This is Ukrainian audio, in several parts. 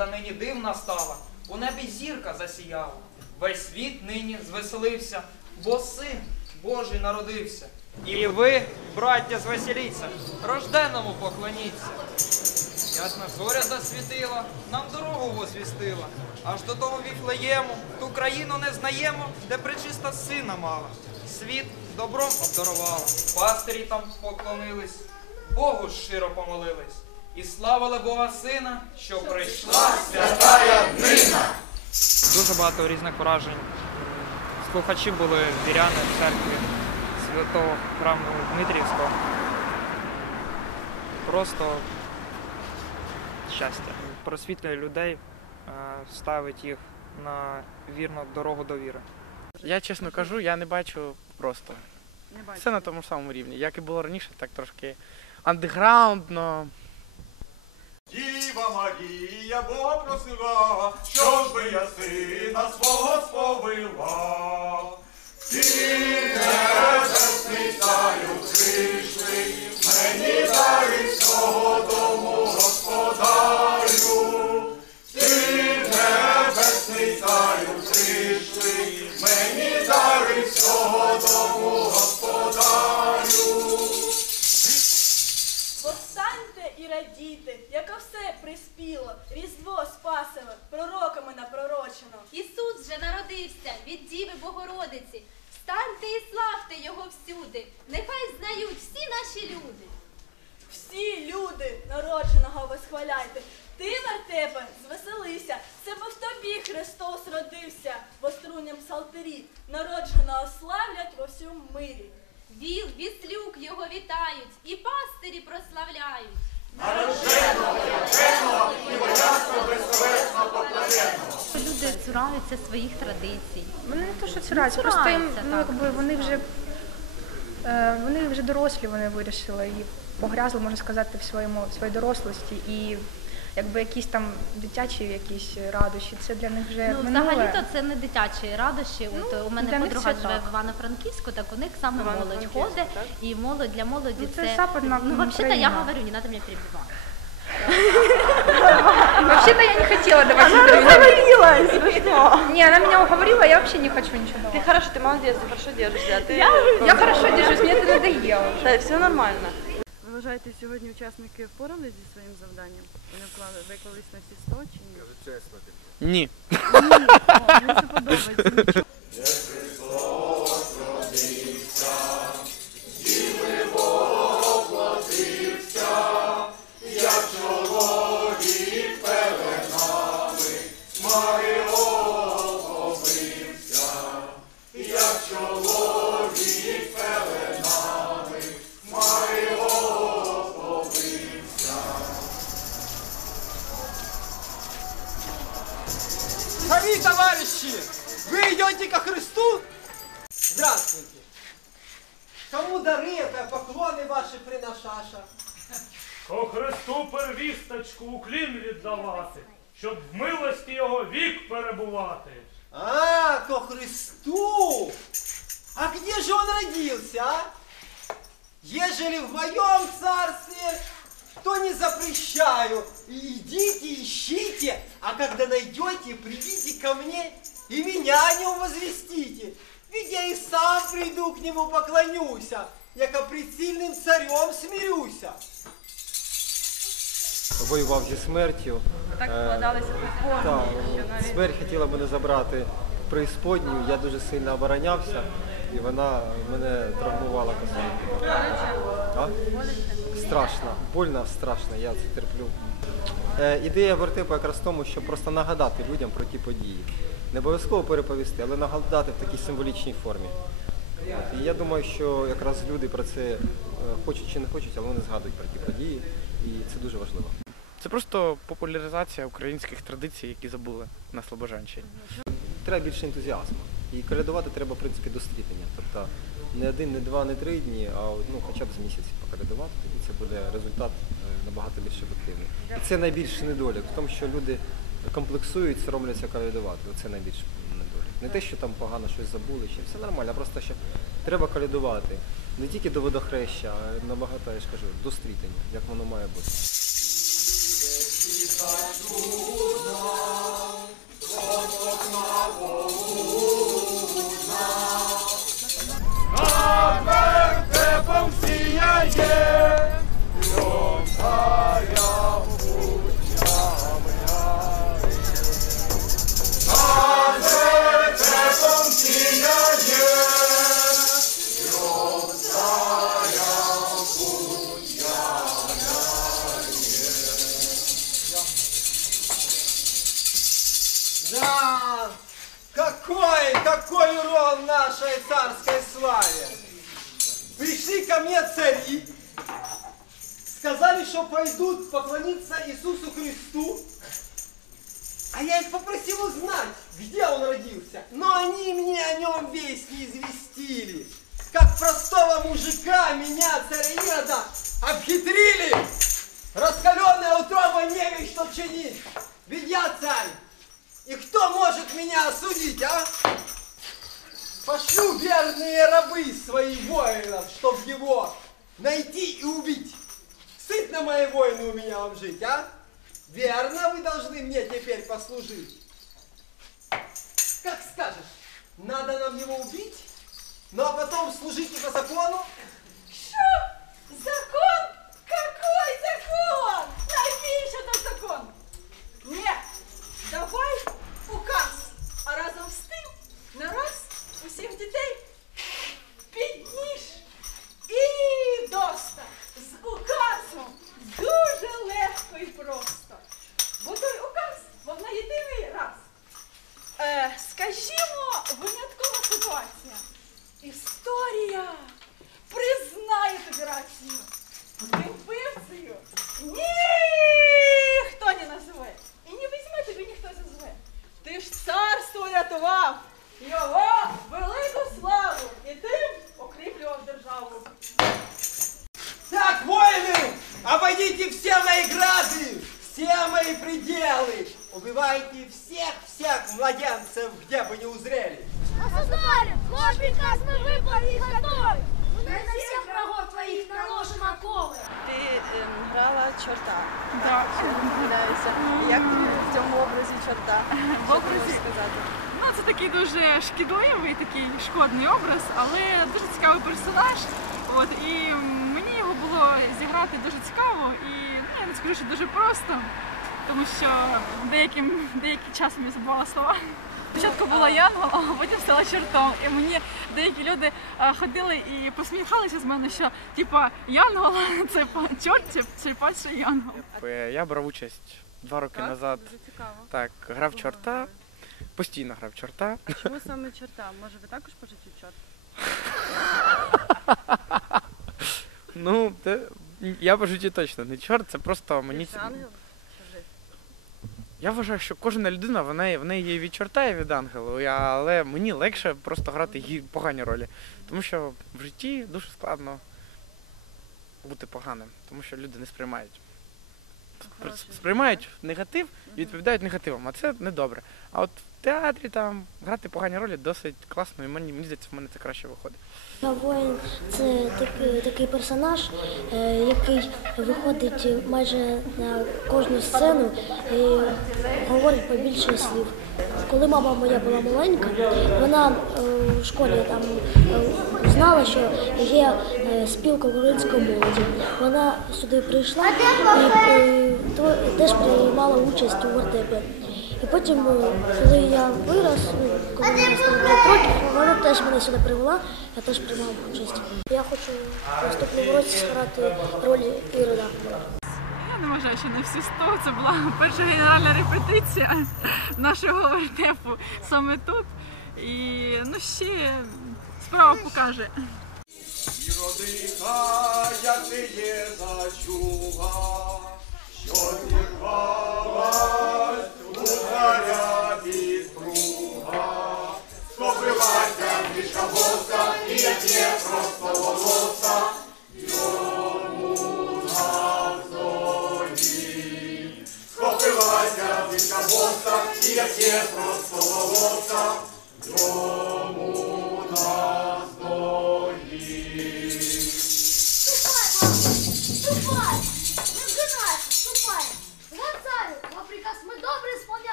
Та нині дивна стала, у небі зірка засіяла, весь світ нині звеселився, бо син Божий народився. І ви, браття, звеселіться, рожденому поклоніться. Ясна зоря засвітила, нам дорогу возвістила. Аж до того віфлеєму, ту країну не знаємо, де причиста сина мала. Світ добром обдарувала. Пастирі там поклонились, Богу щиро помолились. І славили Бога Сина, що прийшла святая днина. Дуже багато різних вражень. Слухачі були віряни в церкві святого храму Дмитрівського. Просто щастя. Просвітлює людей, е, ставить їх на вірну дорогу до віри. Я чесно кажу, я не бачу просто. Все на тому ж самому рівні. Як і було раніше, так трошки андеграундно. Діва Марія Бога просила, що ж би я сина свого сповила. Ти дому господарю. Повстаньте і радійте, яко все приспіло, Різдво Спасове, пророками напророчено. Ісус вже народився від Діви Богородиці. Станьте і славте Його всюди. Нехай знають всі наші люди. Всі люди народженого восхваляйте. Ти, вертепе, звеселися, це бо в тобі Христос родився, в острунням псалтирі, народженого славлять во всьому мирі. Віл, віслюк його вітають, і пастирі прославляють. Люди цураються своїх традицій. Вони не то, що цураються, просто їм ну, якби вони вже е, вони вже дорослі, вони вирішили і погрязли, можна сказати, в своєму в своїй дорослості. І якби якісь там дитячі якісь радощі, це для них вже Ну, минуле. взагалі-то це не дитячі радощі. От Ну, у мене для них подруга це живе так. в Івано-Франківську, так у них саме молодь Івано-Франківську, ходить, так? і молодь для молоді Ну, це це. западна ну, взагалі-то я Україна. говорю, не треба мене перебивати. Вообще-то я не хотела давать интервью. Не, она меня уговорила, я вообще не хочу ничего давать. Ты хорошо, ты молодец, ты хорошо держишься. А ты... Я хорошо держусь, мне это надоело. Да, все нормально. Вважаєте, сьогодні учасники впоралися зі своїм завданням? Вони вклали, виклались на всі 100 чи ні? Ні. О, мені це подобається. Нічого. ваши приношаша? Ко Христу первісточку уклін віддавати, щоб в милості його вік перебувати. А, ко Христу! А где же он родился, а? Ежели в моем царстве, то не запрещаю. Идите, ищите, а когда найдете, придите ко мне и меня о нем возвестите. Ведь я и сам приду к нему поклонюся, яко пред сильным царем смирюся. воював зі смертю. Так Е, вкладалися Так, прикормі, що навіть смерть хотіла мене забрати в преісподню, я дуже сильно оборонявся, і вона мене травмувала косою. А? Страшно, больно, страшно, я це терплю. Е, ідея вертепу якраз в тому, щоб просто нагадати людям про ті події. Не обов'язково переповісти, але нагадати в такій символічній формі. І я думаю, що якраз люди про це е, хочуть чи не хочуть, але вони згадують про ті події, і це дуже важливо. Це просто популяризація українських традицій, які забули на Слобожанщині. Треба більше ентузіазму. І колядувати треба, в принципі, до стрітання. Тобто не один, не два, не три дні, а ну, хоча б з місяць поколядувати, тоді це буде результат е, набагато більш ефективний. І це найбільший недолік в тому, що люди комплексують, соромляться колядувати. Оце найбільший недолік. Не те, що там погано щось забули, чи все нормально, просто що треба колядувати. Не тільки до водохреща, а набагато, я ж кажу, до стрітення, як воно має бути. А а я их попросил узнать, где он родился. Но они мне о нем весть не известили. Как простого мужика меня, царя Ирода, обхитрили. Раскаленная утроба не весь что чинить. Ведь я царь. И кто может меня осудить, а? Пошлю верные рабы своих воинов, чтоб его найти и убить. Сытно мои воины у меня вам жить, а? Верно, вы должны мне теперь послужить. Как скажешь, надо нам его убить, ну а потом служите по закону? Що? Закон? Государю, твой приказ мы выполнить готовы. Мы на всех врагов твоих наложим оковы. Ти ем, грала чорта. Так. Помиляюся. Як тобі в цьому образі чорта? В Що ти образі? можеш сказати? Ну, це такий дуже шкідливий, такий шкодний образ, але дуже цікавий персонаж. От і мені його було зіграти дуже цікаво і ну, я не скажу, що дуже просто, тому що деяким деякий час я забувала слова. Спочатку була янгол, а потім стала чортом. І мені деякі люди е, ходили і посміхалися з мене, що типа янгол це па- чорт, це, це падший янгол. Е, Я брав участь два роки Так? назад. Дуже цікаво. Так, грав чорта, постійно грав чорта. А Чому саме чорта? Може ви також по життю чорт? Ну, те, я по житті точно не чорт, це просто мені. Ти ж ангел? Я вважаю, що кожна людина вона, в неї є від чорта і від ангелу, але мені легше просто грати її погані ролі. Тому що в житті дуже складно бути поганим, тому що люди не сприймають. Сприймають негатив і відповідають негативом, а це не добре. А от театрі там грати погані ролі досить класно, і мені, мені здається, в мене це краще виходить. Воїн це такий, такий персонаж, е, який виходить майже на кожну сцену і говорить побільше слів. Коли мама моя була маленька, вона е, в школі там е, знала, що є спілка української молоді. Вона сюди прийшла і то- теж приймала участь у вертепі. І потім, е, коли я вирос, ну, коли мені стало 5 років, вона теж мене сюди привела, я теж приймав участь. Я хочу в наступному році зіграти роль Ірода. Я не вважаю, що не всі сто. Це була перша генеральна репетиція нашого вертепу саме тут. І ну ще справа покаже. І родика, як ти є зачуга, що царя підпруга, схопилася мішка боса, і як є просто волоса, йому навзорі. Схопилася мішка боса, і як є просто волоса,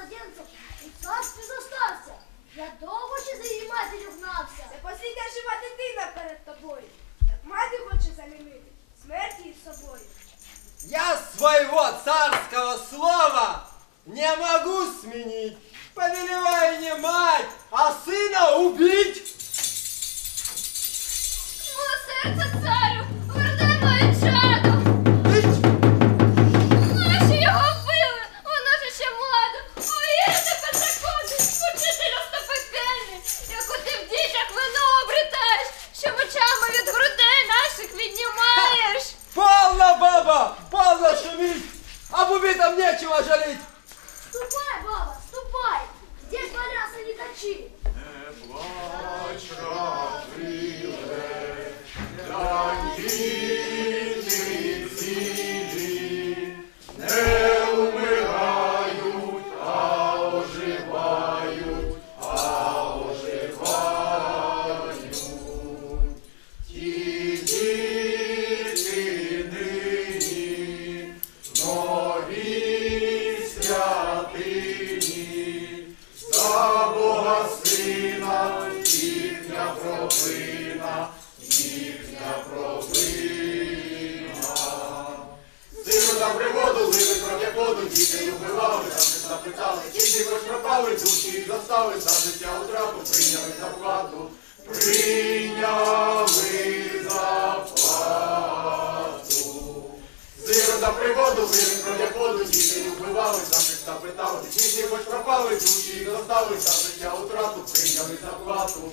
один із младенців у царстві зостався. Я довго ще за її матір'ю гнався. Це послідня жива дитина перед тобою. Так мати хоче замінити смерті із собою. Я своего царского слова не могу сменить. Повелеваю не мать, а сына убить. Мого серця царю, прийняли зарплату, прийняли за зарплату. Зиро за пригоду, зирим про воду, діти вбивали, за життя, питали, діти хоч пропали, душі достали, за життя утрату, прийняли зарплату.